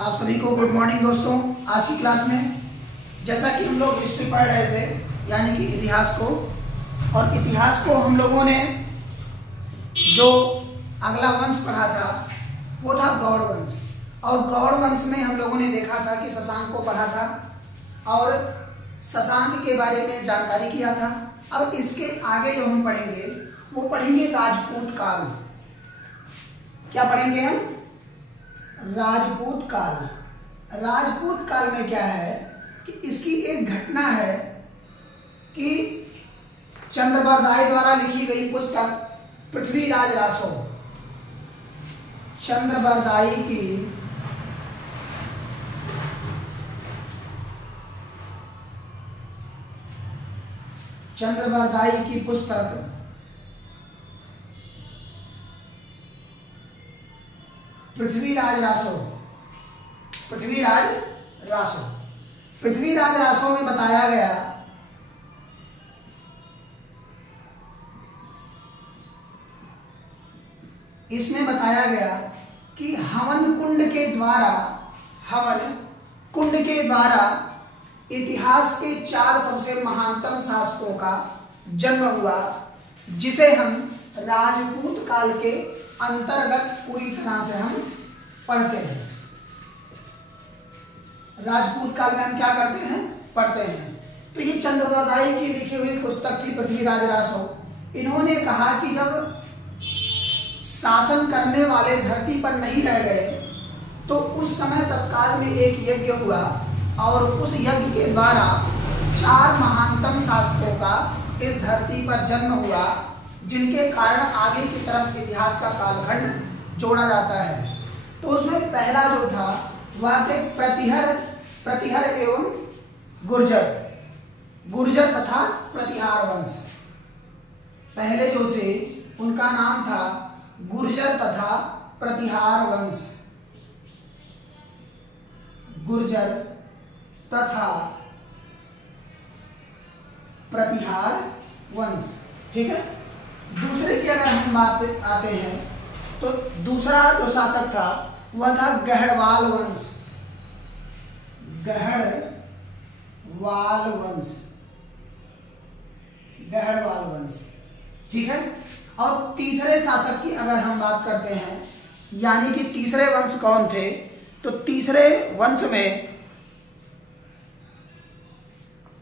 आप सभी को गुड मॉर्निंग दोस्तों। आज की क्लास में जैसा कि हम लोग हिस्ट्री पढ़ रहे थे यानी कि इतिहास को, और इतिहास को हम लोगों ने जो अगला वंश पढ़ा था वो था गौड़ वंश। और गौड़ वंश में हम लोगों ने देखा था कि शशांक को पढ़ा था और शशांक के बारे में जानकारी किया था। अब इसके आगे जो हम पढ़ेंगे वो पढ़ेंगे राजपूत काल। क्या पढ़ेंगे हम? राजपूत काल। राजपूत काल में क्या है कि इसकी एक घटना है कि चंद्रबरदाई द्वारा लिखी गई पुस्तक पृथ्वीराज रासो, चंद्रबरदाई की पुस्तक पृथ्वीराज रासो में बताया गया इसमें बताया गया कि हवन कुंड के द्वारा इतिहास के 4 सबसे महानतम शासकों का जन्म हुआ, जिसे हम राजपूत काल के अंतर्गत पूरी तरह से हम पढ़ते हैं। राजपूत काल में हम क्या करते हैं? पढ़ते हैं। तो ये चंद्रबरदाई की लिखी हुई पुस्तक थी पृथ्वीराज रासो। इन्होंने कहा कि जब शासन करने वाले धरती पर नहीं रह गए तो उस समय तत्काल में एक यज्ञ हुआ और उस यज्ञ के द्वारा 4 महानतम शासकों का इस धरती पर जन्म हुआ, जिनके कारण आगे की तरफ इतिहास का कालखंड जोड़ा जाता है। तो उसमें पहला जो था वह थे प्रतिहर एवं गुर्जर तथा प्रतिहार वंश। पहले जो थे उनका नाम था गुर्जर तथा प्रतिहार वंश। गुर्जर तथा प्रतिहार वंश, ठीक है। दूसरे की अगर हम बात आते हैं तो दूसरा जो शासक था वह था गहड़वाल वंश, ठीक है। और तीसरे शासक की अगर हम बात करते हैं यानी कि तीसरे वंश कौन थे, तो तीसरे वंश में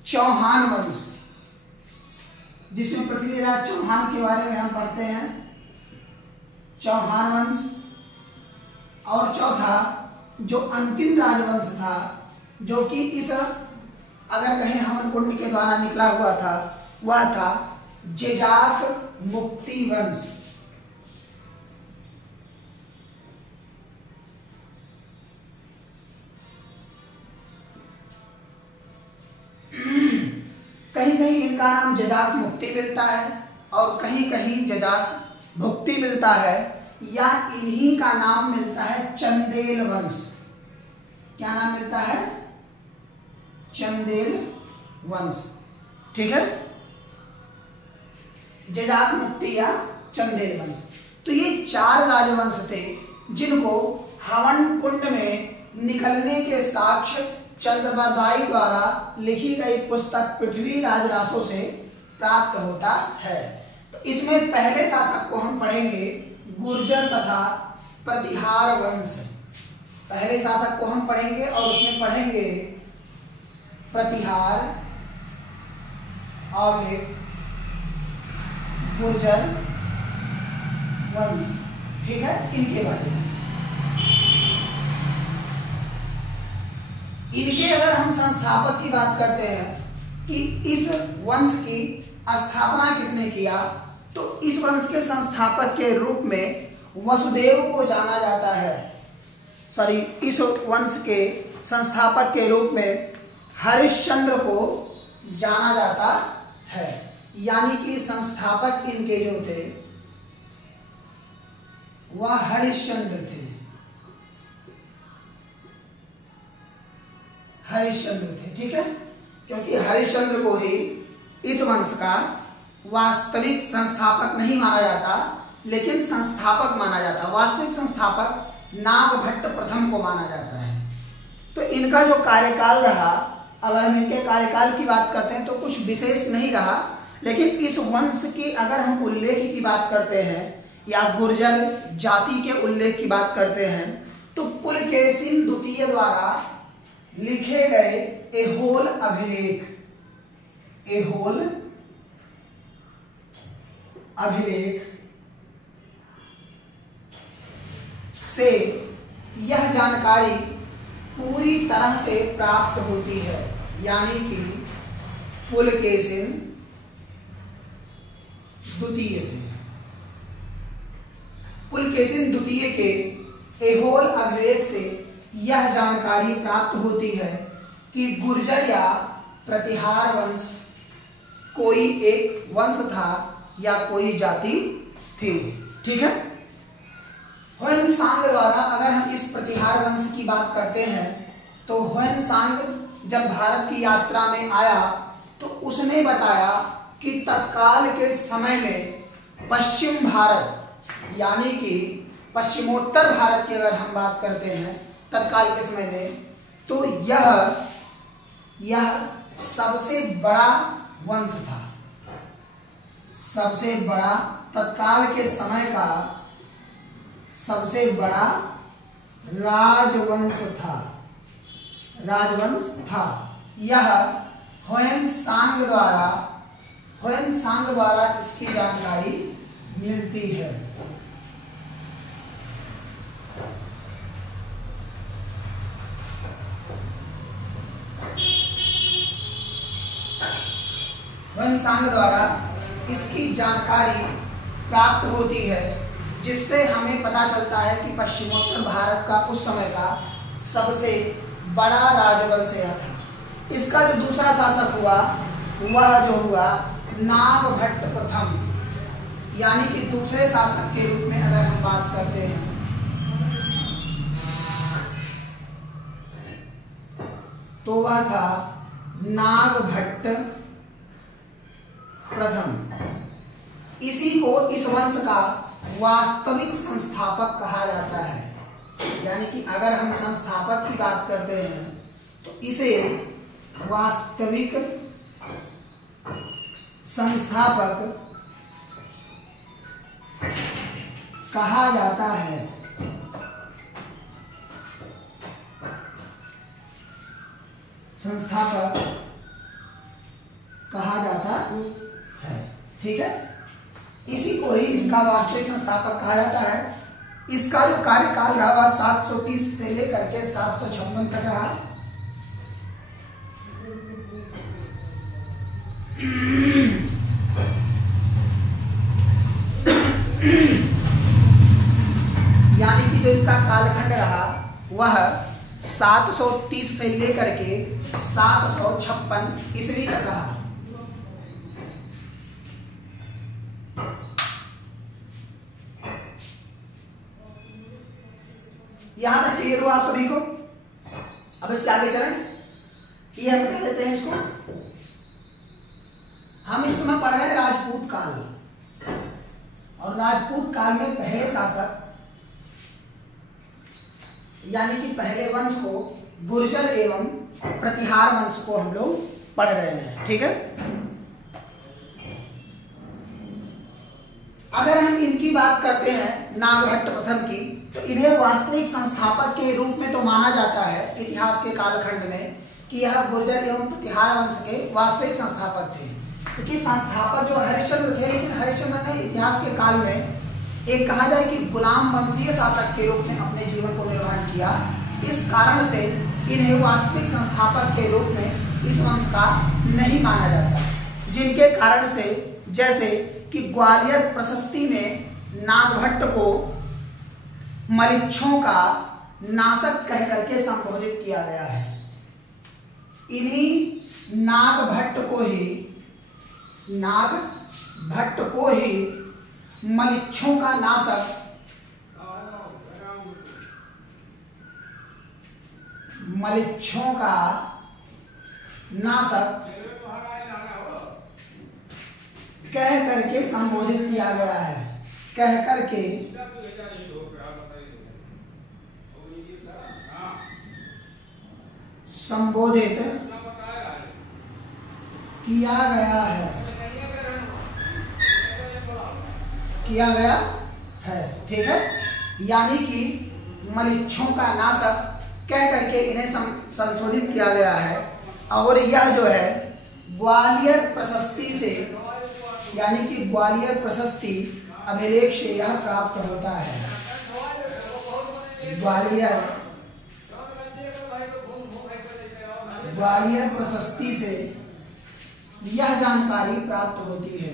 चौहान वंश, जिसमें पृथ्वीराज चौहान के बारे में हम पढ़ते हैं, चौहान वंश। और चौथा जो अंतिम राजवंश था, जो कि इस अगर कहें हवन कुंड के द्वारा निकला हुआ था, वह था जेजाक मुक्ति वंश। कहीं कहीं इनका नाम जजाक मुक्ति मिलता है और कहीं कहीं जजाक भुक्ति मिलता है, या इन्हीं का नाम मिलता है चंदेल वंश। क्या नाम मिलता है? चंदेल वंश, ठीक है। जजाक मुक्ति या चंदेल वंश। तो ये 4 राजवंश थे जिनको हवन कुंड में निकलने के साक्ष्य चंद्रबरदाई द्वारा लिखी गई पुस्तक पृथ्वीराज रासो से प्राप्त होता है। तो इसमें पहले शासक को हम पढ़ेंगे गुर्जर तथा प्रतिहार वंश। पहले शासक को हम पढ़ेंगे और उसमें पढ़ेंगे प्रतिहार और गुर्जर वंश, ठीक है। इनके बारे में इनके अगर हम संस्थापक की बात करते हैं कि इस वंश की स्थापना किसने किया, तो इस वंश के संस्थापक के रूप में वसुदेव को जाना जाता है। इस वंश के संस्थापक के रूप में हरिश्चंद्र को जाना जाता है। यानी कि संस्थापक इनके जो थे वह हरिश्चंद्र थे, ठीक है। क्योंकि हरिश्चंद्र को ही इस वंश का वास्तविक संस्थापक नहीं माना जाता, लेकिन संस्थापक माना जाता। वास्तविक संस्थापक नागभट्ट प्रथम को माना जाता है। तो इनका जो कार्यकाल रहा, अगर हम इनके कार्यकाल की बात करते हैं तो कुछ विशेष नहीं रहा, लेकिन इस वंश की अगर हम उल्लेख की बात करते हैं या गुर्जर जाति के उल्लेख की बात करते हैं तो पुलकेशिन द्वितीय द्वारा लिखे गए ऐहोल अभिलेख से यह जानकारी पूरी तरह से प्राप्त होती है, यानी कि पुलकेशिन द्वितीय के ऐहोल अभिलेख से यह जानकारी प्राप्त होती है कि गुर्जर या प्रतिहार वंश कोई एक वंश था या कोई जाति थी। ठीक है। ह्वेनसांग द्वारा अगर हम इस प्रतिहार वंश की बात करते हैं तो ह्वेनसांग जब भारत की यात्रा में आया तो उसने बताया कि तत्काल के समय में पश्चिम भारत यानी कि पश्चिमोत्तर भारत की अगर हम बात करते हैं तत्काल के समय में, तो यह सबसे बड़ा वंश था, सबसे बड़ा तत्काल के समय का सबसे बड़ा राजवंश था। यह ह्वेनसांग द्वारा इसकी जानकारी मिलती है। ह्वेनसांग द्वारा इसकी जानकारी प्राप्त होती है, जिससे हमें पता चलता है कि पश्चिमोत्तर भारत का उस समय का सबसे बड़ा राजवंश यह था। इसका जो दूसरा शासक हुआ वह जो हुआ नागभट्ट प्रथम, यानी कि दूसरे शासक के रूप में अगर हम बात करते हैं तो वह था नागभट्ट प्रथम। इसी को इस वंश का वास्तविक संस्थापक कहा जाता है, यानी कि अगर हम संस्थापक की बात करते हैं तो इसे वास्तविक संस्थापक कहा जाता है। संस्थापक कहा जाता है। ठीक है। इसी को ही इनका वास्तविक संस्थापक कहा जाता है। इसका जो कार्यकाल रहा वह 730 से लेकर के 756 तक रहा। यानी कि जो इसका कालखंड रहा वह 730 से लेकर के 756 ईस्वी तक रहा। यहां तक क्लियर हुआ आप सभी को? अब इसके आगे चलें, ये हम कह देते हैं इसको। हम इस समय पढ़ रहे हैं राजपूत काल, और राजपूत काल में पहले शासक यानी कि पहले वंश को गुर्जर एवं प्रतिहार वंश को हम लोग पढ़ रहे हैं। ठीक है। अगर हम इनकी बात करते हैं नागभट्ट प्रथम की, तो इन्हें वास्तविक संस्थापक के रूप में तो माना जाता है इतिहास के कालखंड में कि यह गुर्जर एवं प्रतिहार वंश के वास्तविक संस्थापक थे, क्योंकि संस्थापक जो हरिश्चंद्र थे, लेकिन हरिश्चंद्र ने इतिहास के काल में एक कहा जाए कि गुलाम वंशीय शासक के रूप में अपने जीवन को निर्वहन किया। इस कारण से इन्हें वास्तविक संस्थापक के रूप में इस वंश का नहीं माना जाता, जिनके कारण से जैसे कि ग्वालियर प्रशस्ति में नागभट्ट को मलिच्छों का नाशक कह करके संबोधित किया गया है। इन्हीं नागभट्ट को ही मलिच्छों का नाशक कह करके संबोधित किया गया है। कह करके संबोधित किया गया है, ठीक है। यानी कि मलिच्छों का नाशक कह करके इन्हें संशोधित किया गया है। और यह जो है ग्वालियर प्रशस्ति से, यानी कि ग्वालियर प्रशस्ति अभिलेख से यह प्राप्त होता है। ग्वालियर प्रशस्ति से यह जानकारी प्राप्त होती है।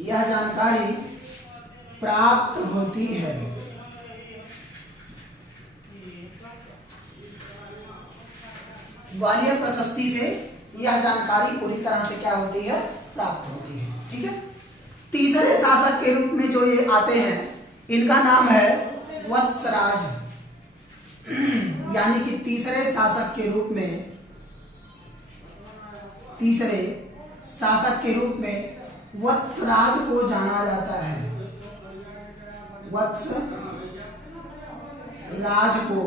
यह जानकारी प्राप्त होती है। ग्वालियर प्रशस्ति से यह जानकारी पूरी तरह से क्या होती है, प्राप्त होती है, ठीक है। तीसरे शासक के रूप में जो ये आते हैं, इनका नाम है वत्सराज। यानी कि तीसरे शासक के रूप में वत्सराज को जाना जाता है। वत्सराज को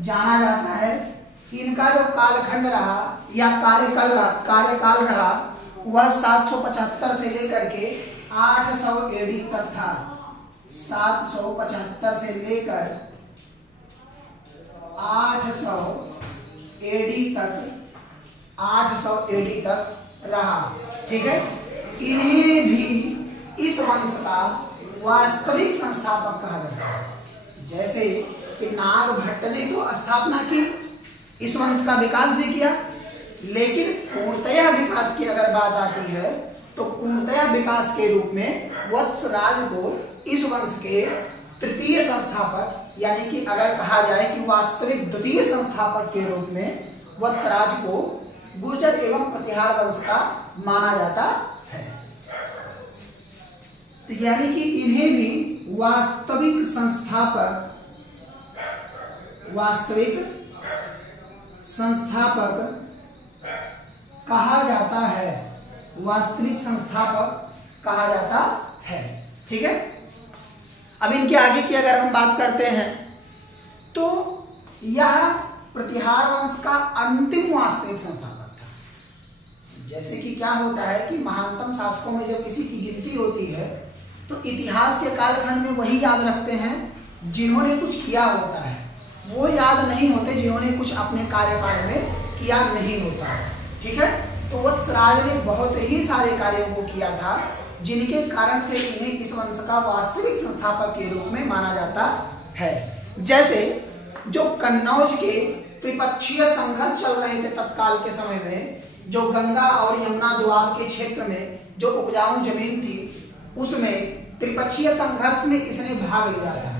जाना जाता है। इनका जो कालखंड रहा या कार्यकाल रहा वह 775 से लेकर के 800 एडी तक था। 775 से लेकर 800 एडी तक रहा, ठीक है। इन्हें भी इस वंश का वास्तविक संस्थापक कहा जाता है। जैसे कि नागभट्ट ने तो स्थापना की, इस वंश का विकास भी किया, लेकिन पूर्णतः विकास की अगर बात आती है तो पूर्णतः विकास के रूप में वत्सराज को इस वंश के तृतीय संस्थापक, यानी कि अगर कहा जाए कि वास्तविक द्वितीय संस्थापक के रूप में वत्सराज को गुर्जर एवं प्रतिहार वंश का माना जाता है। तो यानी कि इन्हें भी वास्तविक संस्थापक कहा जाता है। वास्तविक संस्थापक कहा जाता है, ठीक है। अब इनके आगे की अगर हम बात करते हैं तो यह प्रतिहार वंश का अंतिम वास्तविक संस्थापक था। जैसे कि क्या होता है कि महानतम शासकों में जब किसी की गिनती होती है तो इतिहास के कालखंड में वही याद रखते हैं जिन्होंने कुछ किया होता है, वो याद नहीं होते जिन्होंने कुछ अपने कार्यकाल में किया नहीं होता, ठीक है। तो वत्सराज ने बहुत ही सारे कार्यों को किया था जिनके कारण से इन्हें इस वंश का वास्तविक संस्थापक के रूप में माना जाता है। जैसे जो कन्नौज के त्रिपक्षीय संघर्ष चल रहे थे तत्काल के समय में, जो गंगा और यमुना दोआब के क्षेत्र में जो उपजाऊ जमीन थी उसमें त्रिपक्षीय संघर्ष में इसने भाग लिया था।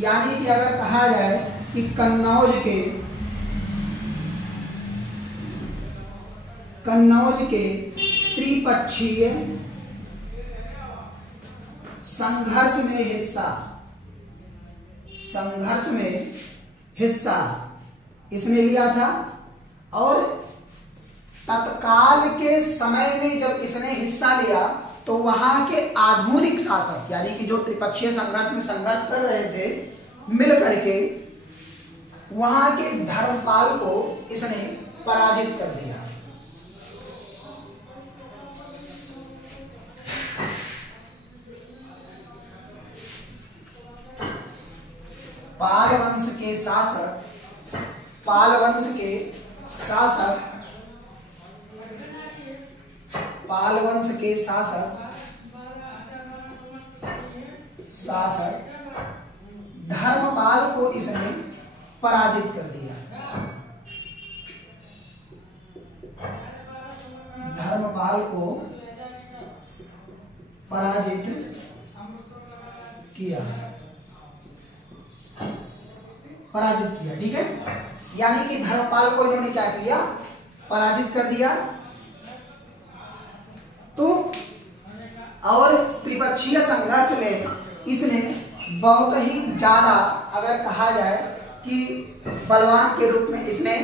यानी कि अगर कहा जाए कि कन्नौज के त्रिपक्षीय संघर्ष में हिस्सा इसने लिया था। और तत्काल के समय में जब इसने हिस्सा लिया तो वहां के आधुनिक शासक, यानी कि जो त्रिपक्षीय संघर्ष में संघर्ष कर रहे थे, मिल करके वहां के धर्मपाल को इसने पराजित कर दिया। पाल वंश के शासक धर्मपाल को इसने पराजित कर दिया। धर्मपाल को पराजित किया, ठीक है। यानी कि धर्मपाल को इन्होंने क्या किया, पराजित कर दिया। तो और त्रिपक्षीय संघर्ष में इसने बहुत ही ज्यादा, अगर कहा जाए कि बलवान के रूप में इसने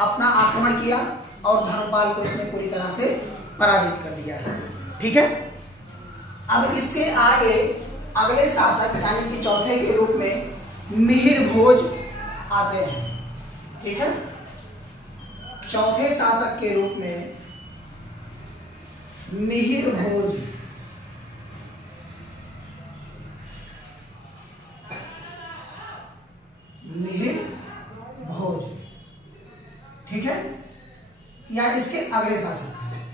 अपना आक्रमण किया और धर्मपाल को इसने पूरी तरह से पराजित कर दिया, ठीक है। अब इसके आगे अगले शासक यानी कि चौथे के रूप में मिहिर भोज आते हैं। ठीक है, चौथे शासक के रूप में मिहिर भोज ठीक है, या इसके अगले शासक हैं।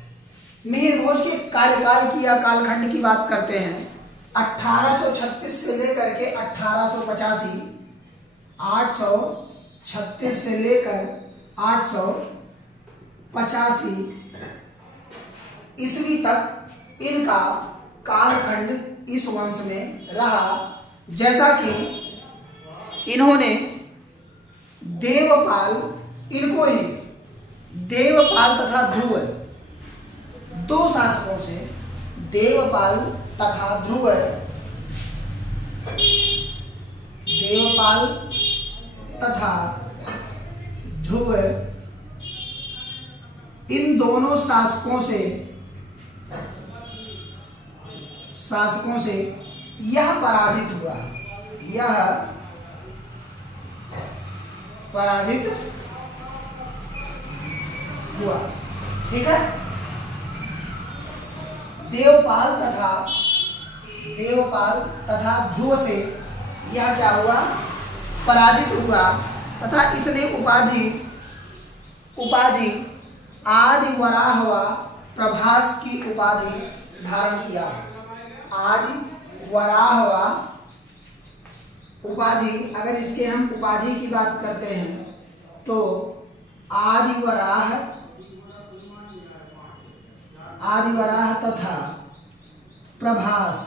मिहिर भोज के कार्यकाल की या कालखंड की बात करते हैं 1836 से लेकर के 1885, 836 से लेकर 885 ईस्वी तक इनका कालखंड इस वंश में रहा। जैसा कि इन्होंने देवपाल, इनको ही देवपाल तथा ध्रुव, दो शासकों से, देवपाल तथा ध्रुव, देवपाल तथा ध्रुव, इन दोनों शासकों से यह पराजित हुआ, यह पराजित हुआ। ठीक है, देवपाल तथा ध्रुव से यह क्या हुआ, पराजित हुआ तथा इसने उपाधि आदि वराहवा प्रभास की उपाधि धारण किया। आदि वराहवा उपाधि, अगर इसके हम उपाधि की बात करते हैं तो आदिवराह तथा प्रभास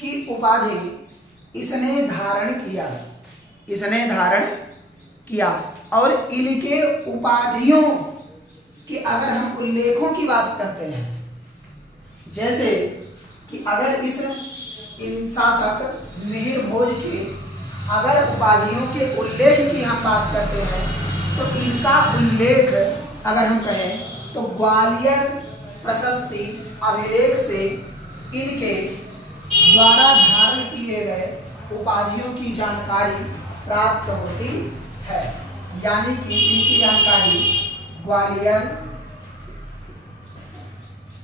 की उपाधि इसने धारण किया। और इनके उपाधियों की अगर हम उल्लेखों की बात करते हैं, जैसे कि अगर इन शासक मिहिर भोज के अगर उपाधियों के उल्लेख की हम बात करते हैं तो इनका उल्लेख अगर हम कहें तो ग्वालियर प्रशस्ति अभिलेख से इनके द्वारा धारण किए गए उपाधियों की जानकारी प्राप्त होती है। यानी कि इनकी जानकारी ग्वालियर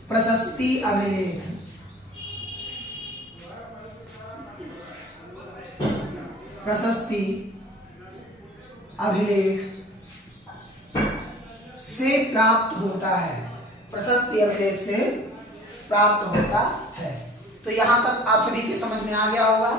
प्रशस्ति अभिलेख से प्राप्त होता है, प्रशस्ति अभिलेख से प्राप्त होता है। तो यहां तक आप सभी के समझ में आ गया होगा,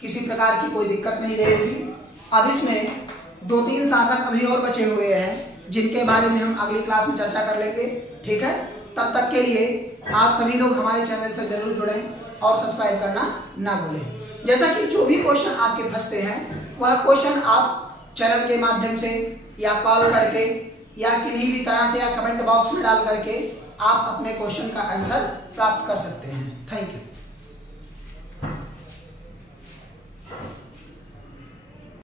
किसी प्रकार की कोई दिक्कत नहीं रहेगी। अब इसमें 2-3 शासक अभी और बचे हुए हैं जिनके बारे में हम अगली क्लास में चर्चा कर लेंगे। ठीक है, तब तक के लिए आप सभी लोग हमारे चैनल से जरूर जुड़ें और सब्सक्राइब करना ना भूलें। जैसा कि जो भी क्वेश्चन आपके फंसते हैं वह क्वेश्चन आप चैनल के माध्यम से या कॉल करके या किसी भी तरह से या कमेंट बॉक्स में डाल करके आप अपने क्वेश्चन का आंसर प्राप्त कर सकते हैं। Thank you.